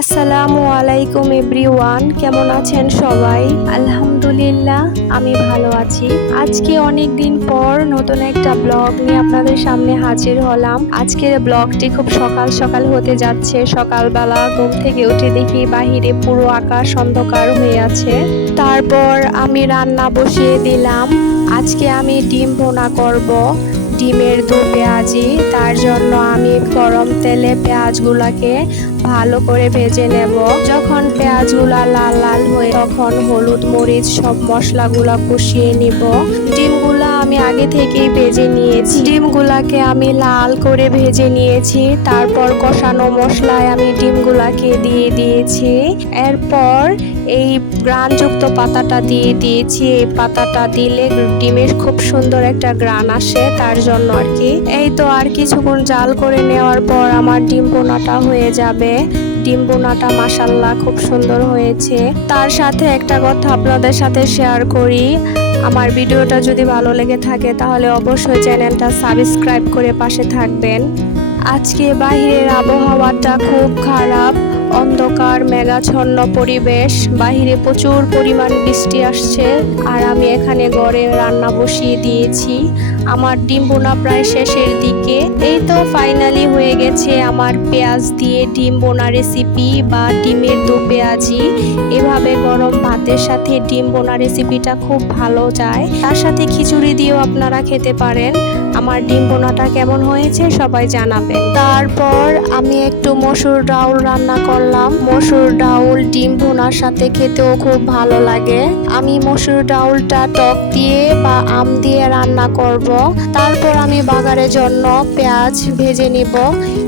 আসসালামু আলাইকুম এভরিওয়ান কেমন আছেন সবাই? আলহামদুলিল্লাহ আমি ভালো আছি। আজকে অনেক দিন পর নতুন একটা ব্লগ নিয়ে আপনাদের সামনে হাজির হলাম। আজকের ব্লগটি খুব সকাল সকাল হতে যাচ্ছে। সকালবেলা ঘুম থেকে উঠে দেখি বাহিরে পুরো আকাশ অন্ধকার হয়ে আছে। তারপর আমি রান্না বসিয়ে দিলাম। আজকে আমি ডিম ভোনা করব। ডিমের দু পেঁয়াজি। তার জন্য আমি গরম তেলে পেঁয়াজগুলাকে ভালো করে ভেজে নেব। যখন পেঁয়াজগুলা লাল লাল হয়ে তখন হলুদ মরিচ সব মশলাগুলা কষিয়ে নিব। ডিমগুলা আমি আগে থেকেই ভেজে নিয়েছি। ডিমগুলাকে আমি লাল করে ভেজে নিয়েছি। তারপর কষানো মশলায় আমি ডিমগুলাকে দিয়ে দিয়েছি। এরপর এই গ্রানযুক্ত পাতাটা দিয়ে দিয়েছি। এই পাতাটা দিলে ডিমের খুব সুন্দর একটা গ্রান আসে, তার জন্য আর কি। এই তো আর কিছুক্ষণ জাল করে নেওয়ার পর আমার ডিম পোনাটা হয়ে যাবে। ডিম বোনাটা মাসাল্লাহ খুব সুন্দর হয়েছে। তার সাথে একটা কথা আপনাদের সাথে শেয়ার করি। আমার ভিডিওটা যদি ভালো লেগে থাকে তাহলে অবশ্যই চ্যানেলটা সাবস্ক্রাইব করে পাশে থাকবেন। আজকে বাহিরের আবহাওয়াটা খুব খারাপ। অন্ধকার, মেঘাচ্ছন্ন পরিবেশ, বাহিরে প্রচুর পরিমাণ বৃষ্টি আসছে আর আমি এখানে ঘরে রান্না বসিয়ে দিয়েছি। আমার ডিম বোনা প্রায় শেষের দিকে। এই তো ফাইনালি হয়ে গেছে আমার পেঁয়াজ দিয়ে ডিম বোনা রেসিপি বা ডিমের দু পেঁয়াজি। এভাবে গরম ভাতের সাথে ডিম বোনা রেসিপিটা খুব ভালো যায়। তার সাথে খিচুড়ি দিয়েও আপনারা খেতে পারেন। আমার ডিম বোনাটা কেমন হয়েছে সবাই জানাবেন। তারপর আমি একটু মসুর ডাউল রান্না করলাম। মসুর ডাউল, ডিম ভুনার সাথে খেতেও খুব ভালো লাগে। আমি মসুর ডাউলটা টক দিয়ে বা আম দিয়ে রান্না করব। তারপর আমি বাগারের জন্য পেঁয়াজ ভেজে নিব।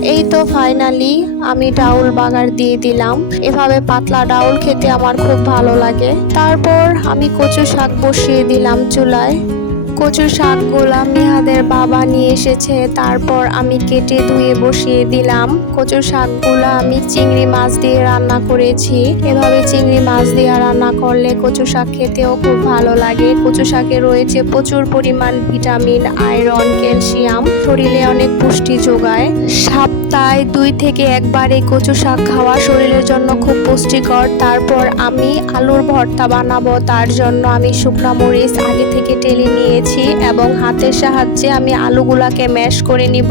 এই তো ফাইনালি আমি ডাউল বাগার দিয়ে দিলাম। এভাবে পাতলা ডাউল খেতে আমার খুব ভালো লাগে। তারপর আমি কচু শাক বসিয়ে দিলাম চুলায়। কচু শাকগুলা মিহাদের বাবা নিয়ে এসেছে। তারপর আমি কেটে ধুয়ে বসিয়ে দিলাম। কচু শাকগুলা আমি চিংড়ি মাছ দিয়ে রান্না করেছি। এভাবে চিংড়ি মাছ দিয়ে রান্না করলে কচু শাক খেতেও খুব ভালো লাগে। কচু শাকে রয়েছে প্রচুর পরিমাণ ভিটামিন, আয়রন, ক্যালসিয়াম। শরীরে অনেক পুষ্টি যোগায়। সপ্তাহে দুই থেকে একবার এই কচু শাক খাওয়া শরীরের জন্য খুব পুষ্টিকর। তারপর আমি আলুর ভর্তা বানাবো, তার জন্য আমি শুকনো মরিচ আগে থেকে টেলে নিয়েছি এবং হাতের সাহায্যে আমি আলুগুলাকে ম্যাশ করে নিব।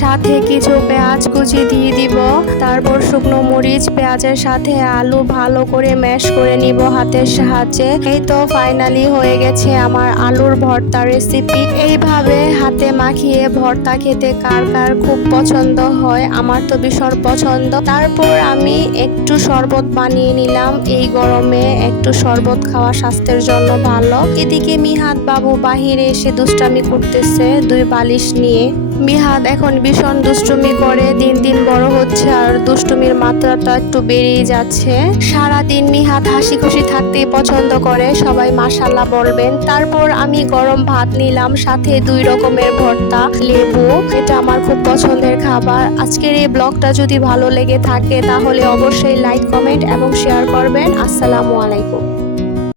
সাথে কিছু পেঁয়াজ কুচি দিয়ে দিব। তারপর শুকনো মরিচ, পেঁয়াজের সাথে আলু ভালো করে ম্যাশ করে নিব হাতের সাহায্যে। এই তো ফাইনালি হয়ে গেছে আমার আলুর ভর্তা রেসিপি এইভাবে হাতে মাখিয়ে ভর্তা খেতে কার কার খুব পছন্দ হয়, আমার তো ভীষণ পছন্দ। তারপর আমি একটু শরবত বানিয়ে নিলাম। এই গরমে একটু শরবত খাওয়া স্বাস্থ্যের জন্য ভালো। এদিকে মিহাত বাবু বাহিরে এসে দুষ্টামি করতেছে, দুই বালিশ নিয়ে। মিহাদ এখন ভীষণ দুষ্টুমি করে। দিন দিন বড় হচ্ছে আর দুষ্টুমির মাত্রাটা একটু বেড়েই যাচ্ছে। সারা দিন মিহাদ হাসি খুশি থাকতে পছন্দ করে। সবাই মাসাল্লাহ বলবেন, তারপর আমি গরম ভাত নিলাম, সাথে দুই রকমের ভর্তা, লেবু। এটা আমার খুব পছন্দের খাবার। আজকের এই ব্লগটা যদি ভালো লেগে থাকে, তাহলে অবশ্যই লাইক, কমেন্ট এবং শেয়ার করবেন। আসসালামু আলাইকুম।